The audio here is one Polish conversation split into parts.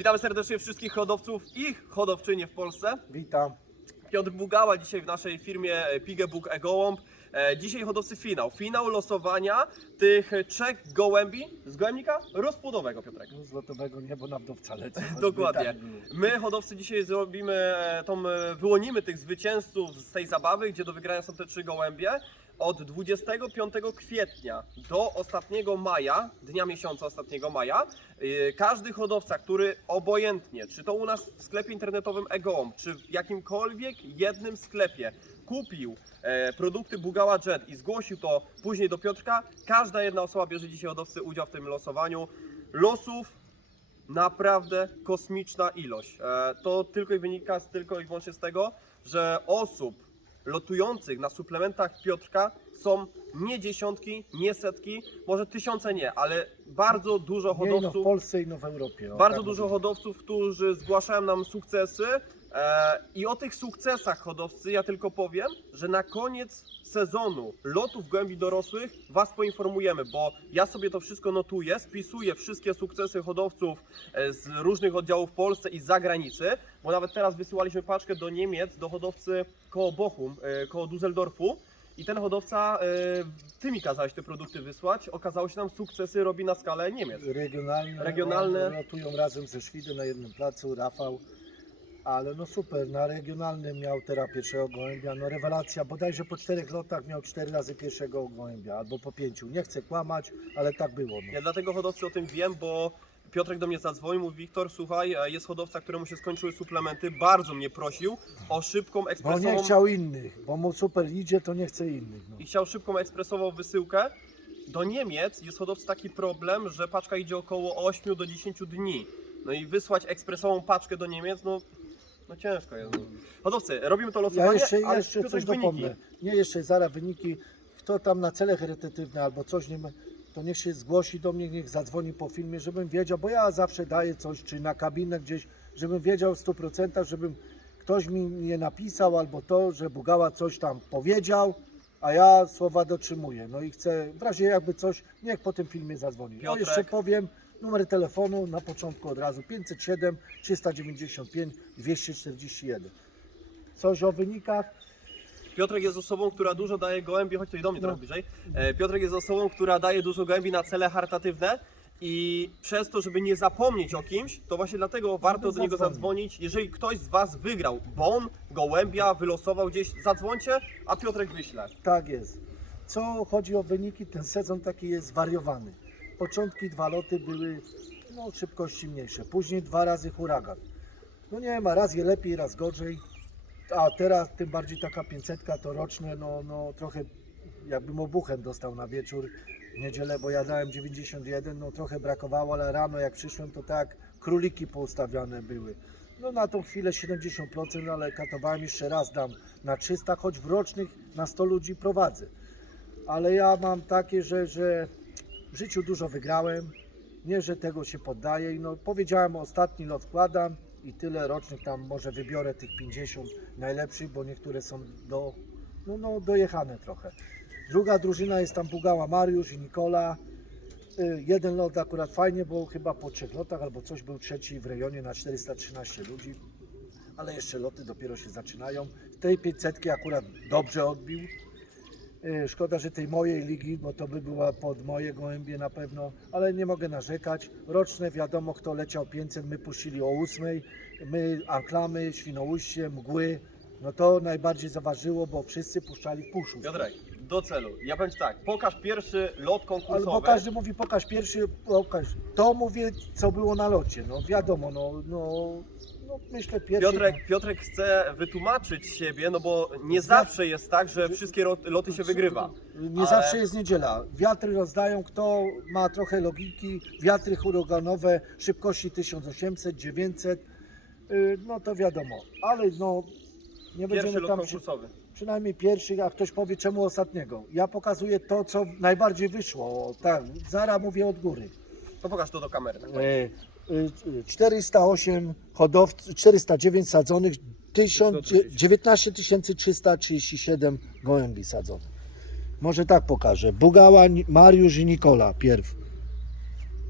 Witamy serdecznie wszystkich hodowców i hodowczynie w Polsce. Witam. Piotr Bugała dzisiaj w naszej firmie e, Pigebook e-Gołąb. E, Dzisiaj hodowcy finał. Finał losowania tych trzech gołębi z gołębnika rozpłodowego, Piotrek. No, z lotowego niebo na wdowca choćby Dokładnie. tak. My, hodowcy, dzisiaj zrobimy e, tą, wyłonimy tych zwycięzców z tej zabawy, gdzie do wygrania są te trzy gołębie. Od 25 kwietnia do ostatniego maja, dnia miesiąca ostatniego maja, e, każdy hodowca, który obojętnie, czy to u nas w sklepie internetowym eGołąb, czy w jakimkolwiek jednym sklepie kupił e, produkty Bugała Jet i zgłosił to później do Piotrka, każda jedna osoba bierze dzisiaj hodowcy udział w tym losowaniu. Losów naprawdę kosmiczna ilość. E, To tylko i wynika z, tylko i wyłącznie z tego, że osób lotujących na suplementach Piotrka są nie dziesiątki, nie setki, może tysiące nie, ale bardzo dużo Nie, no, w hodowców, Polsce i no w Europie. o, bardzo tak dużo mówię. hodowców, którzy zgłaszają nam sukcesy. E, I o tych sukcesach hodowcy ja tylko powiem, że na koniec sezonu lotów gołębi dorosłych Was poinformujemy, bo ja sobie to wszystko notuję, spisuję wszystkie sukcesy hodowców e, z różnych oddziałów w Polsce i z zagranicy, bo nawet teraz wysyłaliśmy paczkę do Niemiec, do hodowcy koło Bochum, e, koło Düsseldorfu. I ten hodowca, ty mi kazałeś te produkty wysłać, okazało się nam sukcesy robi na skalę Niemiec. Regionalne, Regionalne. o, Lotują razem ze Szwidy na jednym placu, Rafał. Ale no super, na regionalnym miał teraz pierwszego gołębia, no rewelacja, bodajże po czterech lotach miał cztery razy pierwszego gołębia, albo po pięciu. Nie chcę kłamać, ale tak było. No. Ja dlatego hodowcy o tym wiem, bo Piotrek do mnie zadzwonił, mówi Wiktor, słuchaj, e, jest hodowca, któremu się skończyły suplementy, bardzo mnie prosił o szybką Bo nie ekspresową chciał innych, bo mu super idzie, to nie chce innych. No. i chciał szybką ekspresową wysyłkę. Do Niemiec jest hodowcy taki problem, że paczka idzie około 8 do 10 dni. No i wysłać ekspresową paczkę do Niemiec, no, no ciężko jest. No. Hodowcy, robimy to losowanie, Ja jeszcze, ale jeszcze Piotrek coś wyniki. dopomnę. Nie, jeszcze zaraz wyniki. Kto tam na cele charytatywne albo coś nie ma, to niech się zgłosi do mnie, niech zadzwoni po filmie, żebym wiedział, bo ja zawsze daję coś, czy na kabinę gdzieś, żebym wiedział w 100%, żebym ktoś mi nie napisał albo to, że Bugała coś tam powiedział, a ja słowa dotrzymuję. No i chcę, w razie jakby coś, niech po tym filmie zadzwoni. Piotrek. jeszcze powiem, numer telefonu na początku od razu 507 395 241. Coś o wynikach? Piotrek jest osobą, która dużo daje gołębi, chodź tutaj do mnie No. trochę bliżej. E, Piotrek jest osobą, która daje dużo gołębi na cele charytatywne i przez to, żeby nie zapomnieć o kimś, to właśnie dlatego warto do niego zadzwoni. zadzwonić. Jeżeli ktoś z Was wygrał bon, gołębia, wylosował gdzieś, zadzwońcie, a Piotrek wyśle. Tak jest. Co chodzi o wyniki, ten sezon taki jest zwariowany. Początki dwa loty były no, szybkości mniejsze, później dwa razy huragan. No nie ma, raz je lepiej, raz gorzej. A teraz tym bardziej taka 500 to roczne, no, no trochę jakbym obuchem dostał na wieczór w niedzielę, bo ja dałem 91, no trochę brakowało, ale rano jak przyszłem to tak króliki poustawiane były. No na tą chwilę 70%, ale katowałem jeszcze raz dam na 300, choć w rocznych na 100 ludzi prowadzę. Ale ja mam takie, że, że w życiu dużo wygrałem, nie, że tego się poddaję. I No, powiedziałem, ostatni lot wkładam i tyle rocznych tam może wybiorę tych 50 najlepszych, bo niektóre są do, no, no, dojechane trochę. Druga drużyna jest tam Bugała Mariusz i Nikola. Y, Jeden lot akurat fajnie, bo chyba po trzech lotach albo coś był trzeci w rejonie na 413 ludzi, ale jeszcze loty dopiero się zaczynają. W tej 500 akurat dobrze odbił. Y, Szkoda, że tej mojej ligi, bo to by była pod moje gołębie na pewno, ale nie mogę narzekać. Roczne wiadomo, kto leciał 500, my puścili o 8, my Anklamy, Świnoujście, Mgły. No to najbardziej zaważyło, bo wszyscy puszczali w puszu. Piotrek, do celu. Ja powiem Ci tak, pokaż pierwszy lot konkursowy. Albo każdy mówi, pokaż pierwszy, pokaż. To mówię, co było na locie. No wiadomo, no, no, no myślę pierwszy. Piotrek, Piotrek chce wytłumaczyć siebie, no bo nie zawsze jest tak, że wszystkie ro- loty się wygrywa. Nie Ale- zawsze jest niedziela. Wiatry rozdają, kto ma trochę logiki. Wiatry huraganowe, szybkości 1800, 900. y, No to wiadomo, ale no nie Pierwszy będziemy lot tam przy, konkursowy. przynajmniej pierwszy, a ktoś powie czemu ostatniego. Ja pokazuję to, co najbardziej wyszło. Tak, Zara mówię od góry. To pokaż to do kamery. E, 408 hodowców, 409 sadzonych, 1000, 19 337 gołębi sadzonych. Może tak pokażę. Bugała, Mariusz i Nikola pierw.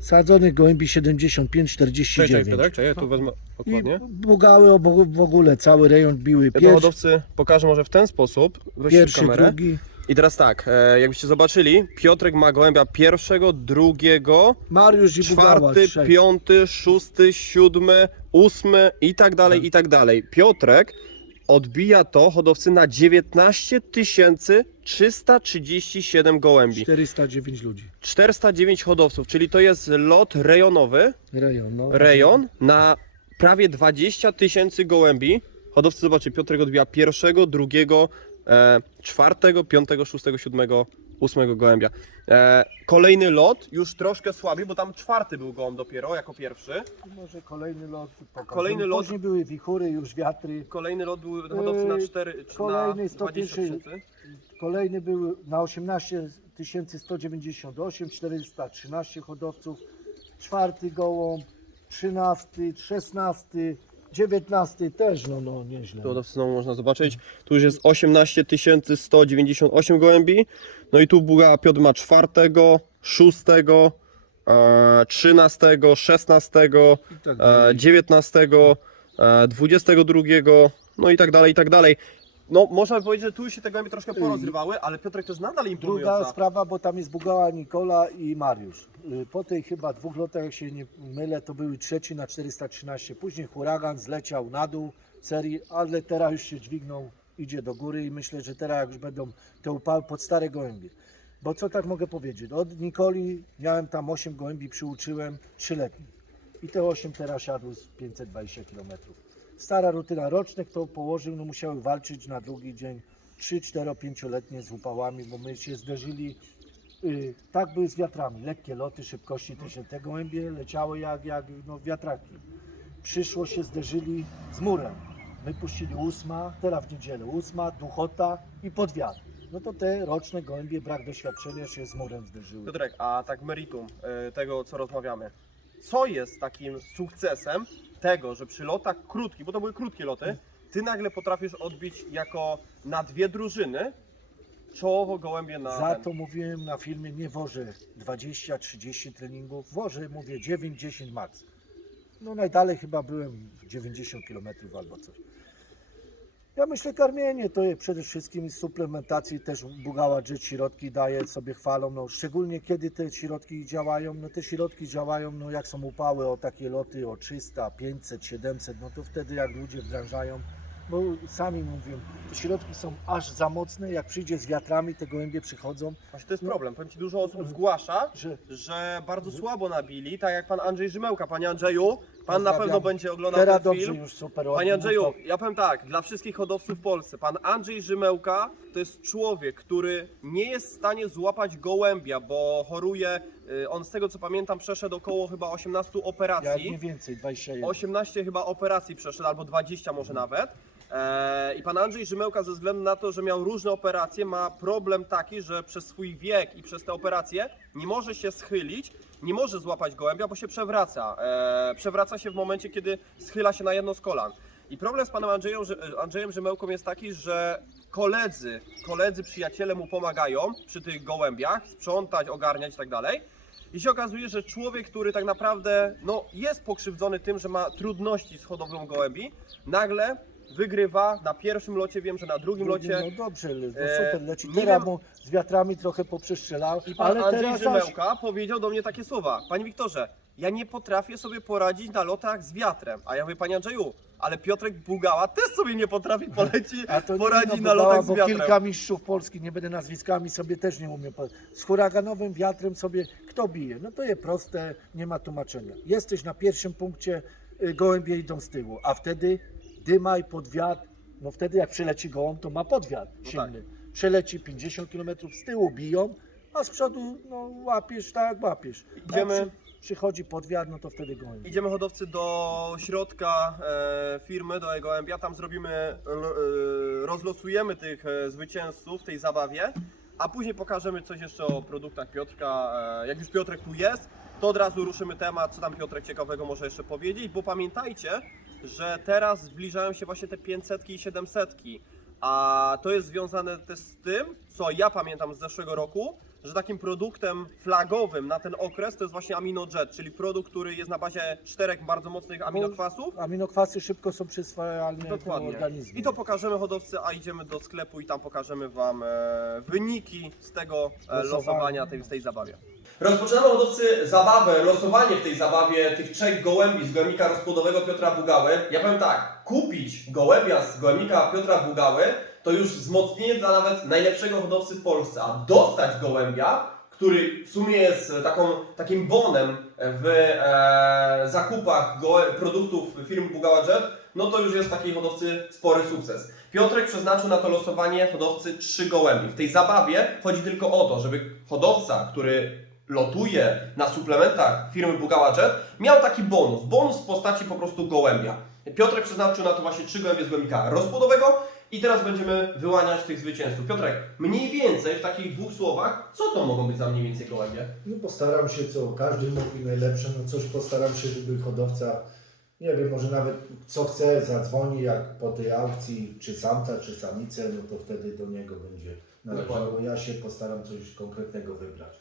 Sadzonych gołębi Czekaj, czekaj, 75-49. Piotrek, czekaj, ja tu wezmę I bugały w ogóle, cały rejon biły. Ja to Pierwszy, hodowcy pokażę może w ten sposób. Weź pierwszy kamerę. drugi. I teraz tak, e, jakbyście zobaczyli, Piotrek ma gołębia pierwszego, drugiego, Mariusz i czwarty, trzech. piąty, szósty, siódmy, ósmy i tak dalej, i tak dalej. Piotrek odbija to hodowcy na 19 337 gołębi. 409 ludzi. 409 hodowców, czyli to jest lot rejonowy, Rejon, no. rejon na prawie 20 tysięcy gołębi. Hodowcy, zobaczcie, Piotrek odbija pierwszego, drugiego, czwartego, piątego, szóstego, siódmego, ósmego gołębia. E, kolejny lot, już troszkę słabiej, bo tam czwarty był gołąb dopiero, jako pierwszy. Może kolejny lot. pokażę. Kolejny lot. Później były wichury, już wiatry. Kolejny lot był hodowcy na Yy, 4, czy na kolejny 20 101. tysięcy. Kolejny był na 18 198, 413 hodowców. Czwarty gołąb, 13, 16, 19 też, no, no nieźle. Hodowcy znowu można zobaczyć. Tu już jest 18 198 gołębi. No i tu Buga Piotr ma czwartego, szóstego, e, 13, 16, I tak e, dalej. 19, e, 22, no i tak dalej, i tak dalej. No można powiedzieć, że tu się te gołębie troszkę porozrywały, ale Piotrek to jest nadal Druga imponująca. sprawa, bo tam jest Bugała Nikola i Mariusz. Y, Po tej chyba dwóch lotach, jak się nie mylę, to były trzeci na 413. Później huragan zleciał na dół serii, ale teraz już się dźwignął, idzie do góry i myślę, że teraz już będą te upały pod stare gołębie. Bo co tak mogę powiedzieć? Od Nikoli miałem tam 8 gołębi, przyuczyłem 3-letnich. I te 8 teraz siadły z 520 km. Stara rutyna roczne, kto położył, no musiały walczyć na drugi dzień 3, 4, 5-letnie z upałami, bo my się zderzyli. Y, tak były z wiatrami. Lekkie loty, szybkości tysiąc. Te gołębie leciały jak, jak no, wiatraki. Przyszło się zderzyli z murem. My puścili ósma, teraz w niedzielę ósma, duchota i pod wiatr. No to te roczne gołębie, brak doświadczenia się z murem zderzyły. Piotrek, a tak meritum e, tego, co rozmawiamy. Co jest takim sukcesem tego, że przy lotach krótkich, bo to były krótkie loty, ty nagle potrafisz odbić jako na dwie drużyny czołowo gołębie na Za to mówiłem na filmie, nie wożę 20-30 treningów, wożę, mówię 9-10 max. No najdalej chyba byłem 90 km albo coś. Ja myślę karmienie to jest przede wszystkim suplementacji też Bugała Jet środki daje, sobie chwalą, no szczególnie kiedy te środki działają, no te środki działają, no jak są upały o takie loty o 300, 500, 700, no to wtedy jak ludzie wdrażają, bo sami mówią, te środki są aż za mocne, jak przyjdzie z wiatrami, te gołębie przychodzą, Właśnie to jest No. problem. Powiem Ci, dużo osób zgłasza, że że bardzo słabo nabili, tak jak pan Andrzej Rzymełka. Panie Andrzeju, pan na pewno będzie oglądał teraz ten dobrze film. już super. Panie no Andrzeju, ja powiem tak, dla wszystkich hodowców w Polsce, pan Andrzej Rzymełka to jest człowiek, który nie jest w stanie złapać gołębia, bo choruje, y, on z tego co pamiętam przeszedł około chyba 18 Jak operacji. nie więcej, 21. 18 chyba operacji przeszedł, albo 20 może nawet. E, I pan Andrzej Rzymełka ze względu na to, że miał różne operacje, ma problem taki, że przez swój wiek i przez te operacje nie może się schylić, nie może złapać gołębia, bo się przewraca. E, przewraca się w momencie, kiedy schyla się na jedno z kolan. I problem z panem Andrzejem, Andrzejem Rzymełką jest taki, że koledzy, koledzy, przyjaciele mu pomagają przy tych gołębiach, sprzątać, ogarniać i tak dalej. I się okazuje, że człowiek, który tak naprawdę no, jest pokrzywdzony tym, że ma trudności z hodowlą gołębi, nagle wygrywa na pierwszym locie, wiem, że na drugim locie. No dobrze, no super leci. nie Teraz wiem- mu z wiatrami trochę poprzestrzelał, I pan ale Andrzej teraz Rzymełka powiedział do mnie takie słowa. Panie Wiktorze, ja nie potrafię sobie poradzić na lotach z wiatrem. A ja mówię, panie Andrzeju, ale Piotrek Bugała też sobie nie potrafi poleci, a to nie poradzić no, na lotach z bo wiatrem. kilka mistrzów Polski, nie będę nazwiskami, sobie też nie umiem. Z huraganowym wiatrem sobie kto bije? No to jest proste, nie ma tłumaczenia. Jesteś na pierwszym punkcie, y, gołębie idą z tyłu, a wtedy dymaj pod wiatr, no wtedy jak przyleci gołąb, to ma podwiatr No silny. Przeleci 50 km, z tyłu biją, a z przodu no, łapiesz tak jak łapiesz. Idziemy- Jak przychodzi podwiatr, no to wtedy gołębie. Idziemy hodowcy do środka e, firmy, do gołębia, tam zrobimy, e, rozlosujemy tych e, zwycięzców w tej zabawie, a później pokażemy coś jeszcze o produktach Piotrka. E, jak już Piotrek tu jest, to od razu ruszymy temat, co tam Piotrek ciekawego może jeszcze powiedzieć, bo pamiętajcie, że teraz zbliżają się właśnie te 500 i 700, a to jest związane też z tym, co ja pamiętam z zeszłego roku, że takim produktem flagowym na ten okres to jest właśnie AminoJet, czyli produkt, który jest na bazie czterech bardzo mocnych aminokwasów. Aminokwasy szybko są przyswajalne Dokładnie. temu organizmowi. I to pokażemy hodowcy, a idziemy do sklepu i tam pokażemy Wam e, wyniki z tego e, losowania tej, w tej zabawie. Rozpoczynamy hodowcy zabawę, losowanie w tej zabawie tych trzech gołębi z gołębnika rozpłodowego Piotra Bugały. Ja powiem tak, kupić gołębia z gołębnika Piotra Bugały to już wzmocnienie dla nawet najlepszego hodowcy w Polsce, a dostać gołębia, który w sumie jest taką, takim bonem w e, zakupach produktów firmy Bugała Jet, no to już jest takiej hodowcy spory sukces. Piotrek przeznaczył na to losowanie hodowcy trzy gołębi. W tej zabawie chodzi tylko o to, żeby hodowca, który lotuje na suplementach firmy Bugała Jet, miał taki bonus. Bonus w postaci po prostu gołębia. Piotrek przeznaczył na to właśnie trzy gołębie z gołębnika rozpłodowego i teraz będziemy wyłaniać tych zwycięzców. Piotrek, mniej więcej w takich dwóch słowach, co to mogą być za mniej więcej gołębie? No postaram się, co każdy mówi najlepsze, no coś postaram się, żeby hodowca, nie wiem, może nawet co chce, zadzwoni jak po tej aukcji, czy samca, czy samicę, no to wtedy do niego będzie należało. Ja się postaram coś konkretnego wybrać.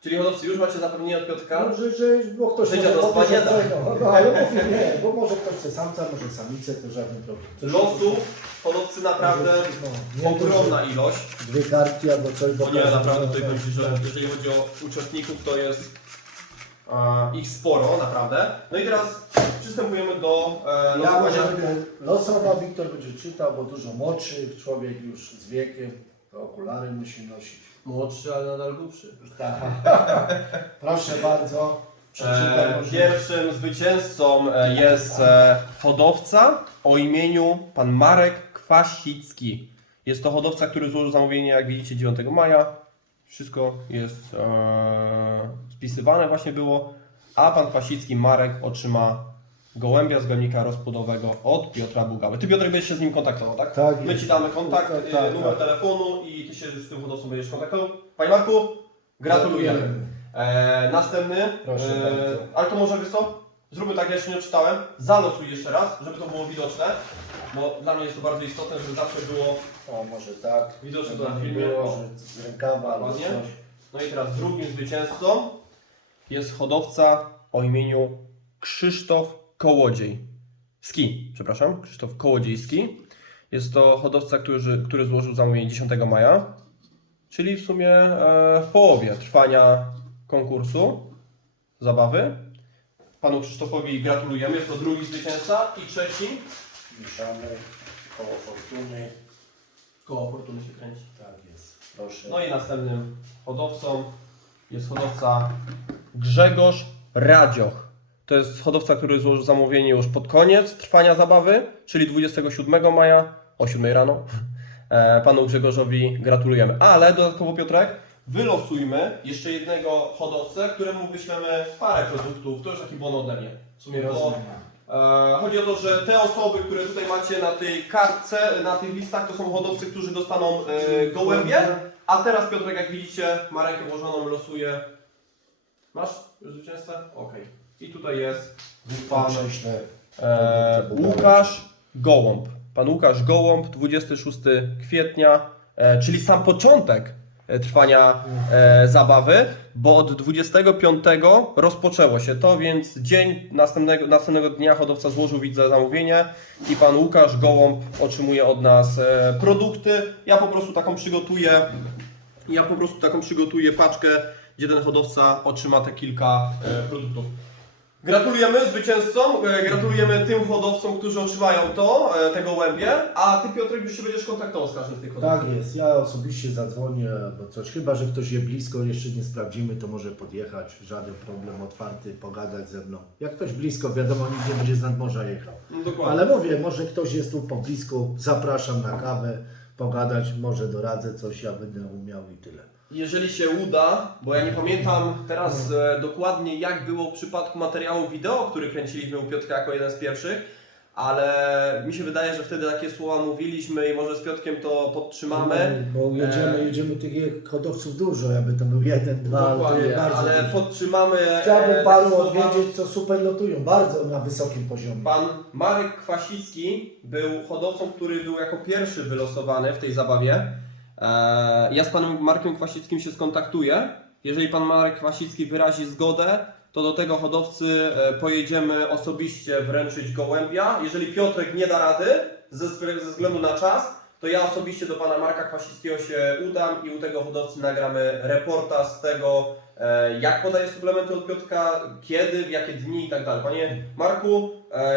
Czyli hodowcy, już macie zapewnienie od Piotrka? No, że, że, bo ktoś Życia może do co, no, no, ale mówię nie, bo może ktoś chce samca, może samicę, to żaden problem. Losów hodowcy naprawdę no, ogromna ilość. Dwie kartki albo coś, bo nie, naprawdę tutaj powiem Ci, że jeżeli chodzi o uczestników, to jest a, ich sporo, naprawdę. No i teraz przystępujemy do e, Ja może losowania. będę losował, Wiktor będzie czytał, bo dużo młodszy człowiek już z wiekiem, to okulary musi nosić. Młodszy, ale nadal głupszy. Tak. Proszę bardzo, przeczytaj E, może. pierwszym zwycięzcą e, jest e, hodowca o imieniu pan Marek Kwasicki. Jest to hodowca, który złożył zamówienie, jak widzicie, 9 maja. Wszystko jest e, spisywane właśnie było, a pan Kwasicki Marek otrzyma gołębia z gołębnika rozpłodowego od Piotra Bugawy. Ty Piotrek będziesz się z nim kontaktował, tak? Tak My jest. Ci damy kontakt, Tak, e, tak, numer tak. telefonu i Ty się już z tym hodowcą będziesz kontaktował. Panie Marku, gratulujemy. E, następny, Proszę e, bardzo. ale to może wiesz co? Zróbmy tak, ja jeszcze nie odczytałem. Zalosuj jeszcze raz, żeby to było widoczne. Bo dla mnie jest to bardzo istotne, żeby zawsze było. O, może tak. Widoczne to na filmie. Było, że z rękawa albo Ładnie. coś. No i teraz drugim zwycięzcą jest hodowca o imieniu Krzysztof Kołodziej. Ski, przepraszam, Krzysztof Kołodziejski. Jest to hodowca, który, który złożył zamówienie 10 maja, czyli w sumie e, w połowie trwania konkursu zabawy. Panu Krzysztofowi gratulujemy, to drugi zwycięzca i trzeci. Mieszamy koło fortuny. Koło fortuny się kręci. Tak jest. Proszę. No i następnym hodowcą jest hodowca Grzegorz Radzioch. To jest hodowca, który złożył zamówienie już pod koniec trwania zabawy, czyli 27 maja o 7 rano. E, Panu Grzegorzowi gratulujemy. Ale dodatkowo Piotrek, wylosujmy jeszcze jednego hodowcę, któremu wyślemy parę produktów. To już taki bon ode mnie. W sumie bo Rozumiem. E, Chodzi o to, że te osoby, które tutaj macie na tej kartce, na tych listach, to są hodowcy, którzy dostaną e, gołębie. A teraz Piotrek, jak widzicie, ma rękę włożoną, losuje. Masz już zwycięzcę? Okej. I tutaj jest pan Prześlę. e, Łukasz Gołąb. Pan Łukasz Gołąb, 26 kwietnia, e, czyli sam początek trwania e, zabawy, bo od 25 rozpoczęło się to, więc dzień następnego, następnego dnia hodowca złożył widzę zamówienie i pan Łukasz Gołąb otrzymuje od nas e, produkty. Ja po prostu taką przygotuję, ja po prostu taką przygotuję paczkę, gdzie ten hodowca otrzyma te kilka e, produktów. Gratulujemy zwycięzcom, e, gratulujemy tym hodowcom, którzy otrzymają to, e, te gołębie, a Ty Piotrek już się będziesz kontaktował z każdym z tych hodowców. Tak jest, ja osobiście zadzwonię albo coś, chyba że ktoś je blisko, jeszcze nie sprawdzimy, to może podjechać, żaden problem, otwarty, pogadać ze mną. Jak ktoś blisko, wiadomo, nikt nie będzie z nadmorza jechał. No, dokładnie. Ale mówię, może ktoś jest tu po blisku, zapraszam na kawę, pogadać, może doradzę coś, ja będę umiał i tyle. Jeżeli się uda, bo ja nie pamiętam teraz e, dokładnie jak było w przypadku materiału wideo, który kręciliśmy u Piotrka jako jeden z pierwszych, ale mi się wydaje, że wtedy takie słowa mówiliśmy i może z Piotrkiem to podtrzymamy. Bo jedziemy, E, jedziemy tych hodowców dużo, jakby to był jeden, dwa, to Dokładnie, jest bardzo ale dużo. podtrzymamy. e, Chciałbym paru słowa. odwiedzić, co super lotują, bardzo na wysokim poziomie. Pan Marek Kwasicki był hodowcą, który był jako pierwszy wylosowany w tej zabawie. E, ja z panem Markiem Kwasickim się skontaktuję. Jeżeli pan Marek Kwasicki wyrazi zgodę, to do tego hodowcy e, pojedziemy osobiście wręczyć gołębia. Jeżeli Piotrek nie da rady ze, względu na czas, to ja osobiście do pana Marka Kwasickiego się udam i u tego hodowcy nagramy reportaż z tego, e, jak podaje suplementy od Piotrka, kiedy, w jakie dni i tak dalej. Panie Marku,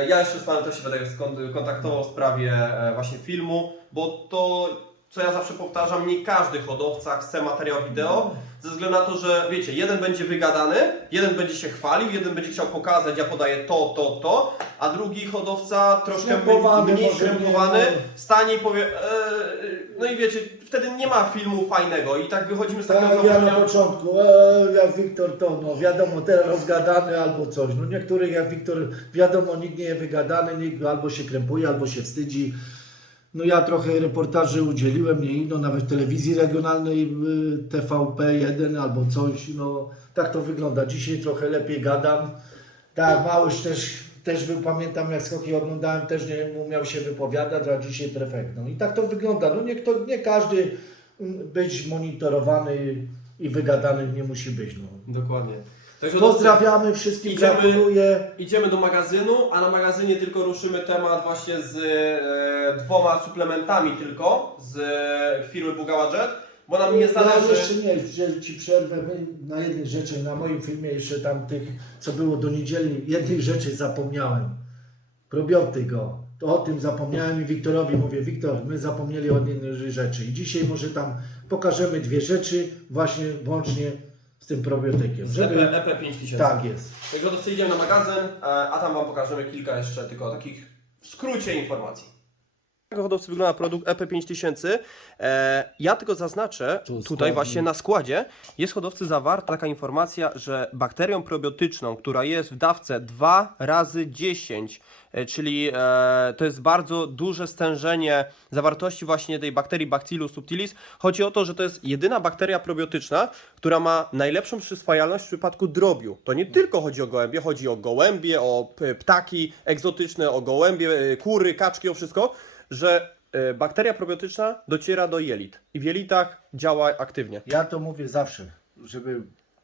ja jeszcze z panem też się będę kontaktował w sprawie właśnie filmu, bo to, co ja zawsze powtarzam, nie każdy hodowca chce materiał wideo, ze względu na to, że wiecie, jeden będzie wygadany, jeden będzie się chwalił, jeden będzie chciał pokazać, ja podaję to, to, to, a drugi hodowca troszkę Skrępowany mniej może skrępowany, nie. stanie i powie, e, no i wiecie, wtedy nie ma filmu fajnego i tak wychodzimy z takiego Tak, ja na założenia, początku, e, jak Wiktor to, no wiadomo, teraz rozgadany albo coś. No niektórych jak Wiktor, wiadomo, nikt nie jest wygadany, nikt albo się krępuje, albo się wstydzi. No ja trochę reportaży udzieliłem, nie inno, nawet w telewizji regionalnej y, TVP1 albo coś, no tak to wygląda. Dzisiaj trochę lepiej gadam. Tak, Małysz też, też był, pamiętam jak skoki oglądałem, też nie umiał się wypowiadać, a dzisiaj prefekt. No i tak to wygląda. No nie, kto, nie każdy mm, być monitorowany i wygadany nie musi być. No. Dokładnie. Także Pozdrawiamy wszystkich, Idziemy- gratuluję. Idziemy do magazynu, a na magazynie tylko ruszymy temat właśnie z e, dwoma suplementami tylko z e, firmy Bugała Jet, bo nam nie Ja zależy... jeszcze nie, że ci przerwę my na jednej rzeczy, na moim filmie jeszcze tam tych, co było do niedzieli, jednej rzeczy zapomniałem. Probiotyko. To o tym zapomniałem i Wiktorowi mówię, Wiktor, my zapomnieli o jednej rzeczy i dzisiaj może tam pokażemy dwie rzeczy właśnie łącznie z tym probiotykiem. Z Żeby... EP, EP 5000. Tak jest. Także to idziemy na magazyn, e, a tam Wam pokażemy kilka jeszcze tylko takich w skrócie informacji. Jak hodowcy wygląda produkt EP5000? E, ja tylko zaznaczę, Tu tutaj składnik. właśnie na składzie jest hodowcy zawarta taka informacja, że bakterią probiotyczną, która jest w dawce 2 razy 10, e, czyli e, to jest bardzo duże stężenie zawartości właśnie tej bakterii Bacillus subtilis. Chodzi o to, że to jest jedyna bakteria probiotyczna, która ma najlepszą przyswajalność w przypadku drobiu. To nie tylko chodzi o gołębie, chodzi o gołębie, o p- ptaki egzotyczne, o gołębie, e, kury, kaczki, o wszystko, że e, bakteria probiotyczna dociera do jelit i w jelitach działa aktywnie. Ja to mówię zawsze, żeby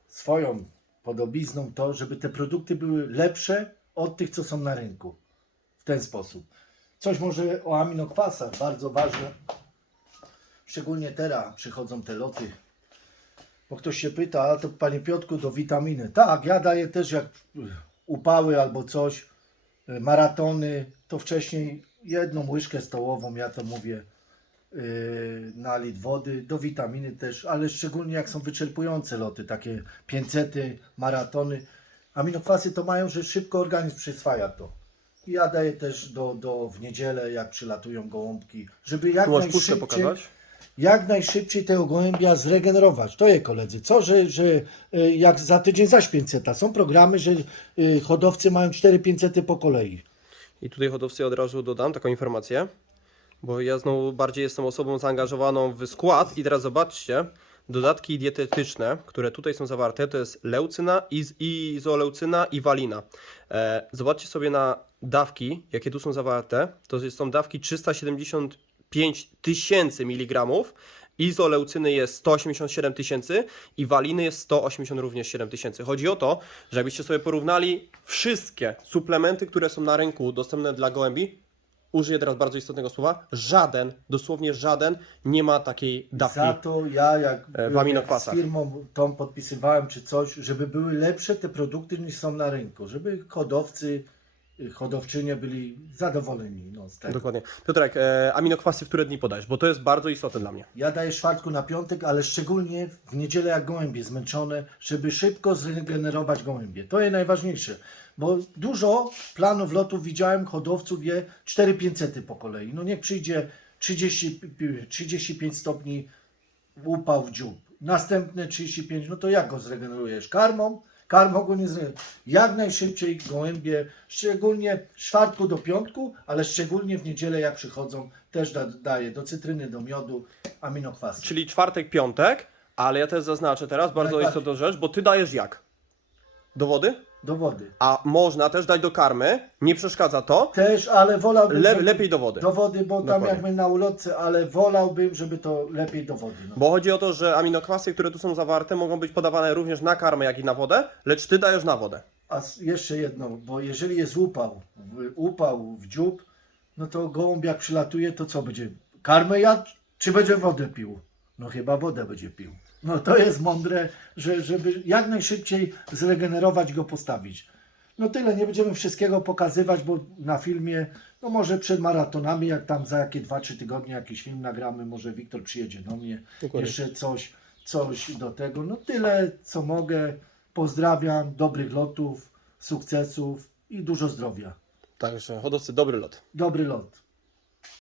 swoją podobizną to, żeby te produkty były lepsze od tych, co są na rynku. W ten sposób. Coś może o aminokwasach, bardzo ważne. Szczególnie teraz przychodzą te loty. Bo ktoś się pyta, a to panie Piotku, do witaminy. Tak, ja daję też jak upały albo coś, y, maratony, to wcześniej jedną łyżkę stołową, ja to mówię, yy, na litr wody, do witaminy też, ale szczególnie jak są wyczerpujące loty, takie 500, maratony. Aminokwasy to mają, że szybko organizm przyswaja to. I ja daję też do, do w niedzielę, jak przylatują gołąbki, żeby jak Tu masz puszkę najszybciej, pokazać? jak najszybciej tego gołębia zregenerować. To je koledzy, co, że, że y, jak za tydzień zaś 500, są programy, że y, hodowcy mają 4 500 po kolei. I tutaj hodowcy od razu dodam taką informację, bo ja znowu bardziej jestem osobą zaangażowaną w skład i teraz zobaczcie, dodatki dietetyczne, które tutaj są zawarte, to jest leucyna, iz, izoleucyna i walina. E, zobaczcie sobie na dawki, jakie tu są zawarte, to są dawki 375 tysięcy miligramów, izoleucyny jest 187 tysięcy i waliny jest 180 również 7 tysięcy. Chodzi o to, że jakbyście sobie porównali wszystkie suplementy, które są na rynku dostępne dla gołębi, użyję teraz bardzo istotnego słowa, żaden, dosłownie żaden nie ma takiej dawki. Za to ja jak, w byłem, jak z aminokwasach. firmą tą podpisywałem czy coś, żeby były lepsze te produkty niż są na rynku, żeby hodowcy, hodowczynie byli zadowoleni no, z tego. Dokładnie. Piotrek, e, aminokwasy w które dni podajesz, bo to jest bardzo istotne dla mnie. Ja daję czwartku na piątek, ale szczególnie w niedzielę jak gołębie zmęczone, żeby szybko zregenerować gołębie. To jest najważniejsze, bo dużo planów lotów widziałem hodowców je 4500 po kolei. No niech przyjdzie 30, 35 stopni upał w dziób. Następne 35, no to jak go zregenerujesz? Karmą? Karmą go nie zregenerujesz. Jak najszybciej gołębie, szczególnie z czwartku do piątku, ale szczególnie w niedzielę jak przychodzą, też da, daję do cytryny, do miodu, aminokwasy. Czyli czwartek, piątek, ale ja też zaznaczę teraz bardzo Najbardziej. istotną rzecz, bo ty dajesz jak? Do wody? Do wody. A można też dać do karmy, nie przeszkadza to. Też, ale wolałbym... Le, żeby- lepiej do wody. Do wody, bo tam Dokładnie. jak my na ulotce, ale wolałbym, żeby to lepiej do wody. No. Bo chodzi o to, że aminokwasy, które tu są zawarte, mogą być podawane również na karmę, jak i na wodę, lecz ty dajesz na wodę. A s- jeszcze jedno, bo jeżeli jest upał, w, upał w dziób, no to gołąb jak przylatuje, to co będzie? Karmę jadł, czy będzie wodę pił? No chyba wodę będzie pił. No to jest mądre, że, żeby jak najszybciej zregenerować go, postawić. No tyle, nie będziemy wszystkiego pokazywać, bo na filmie, no może przed maratonami, jak tam za jakie 2-3 tygodnie jakiś film nagramy, może Wiktor przyjedzie do mnie, Dokładnie. jeszcze coś, coś do tego. No tyle, co mogę. Pozdrawiam, dobrych lotów, sukcesów i dużo zdrowia. Także hodowcy dobry lot. Dobry lot.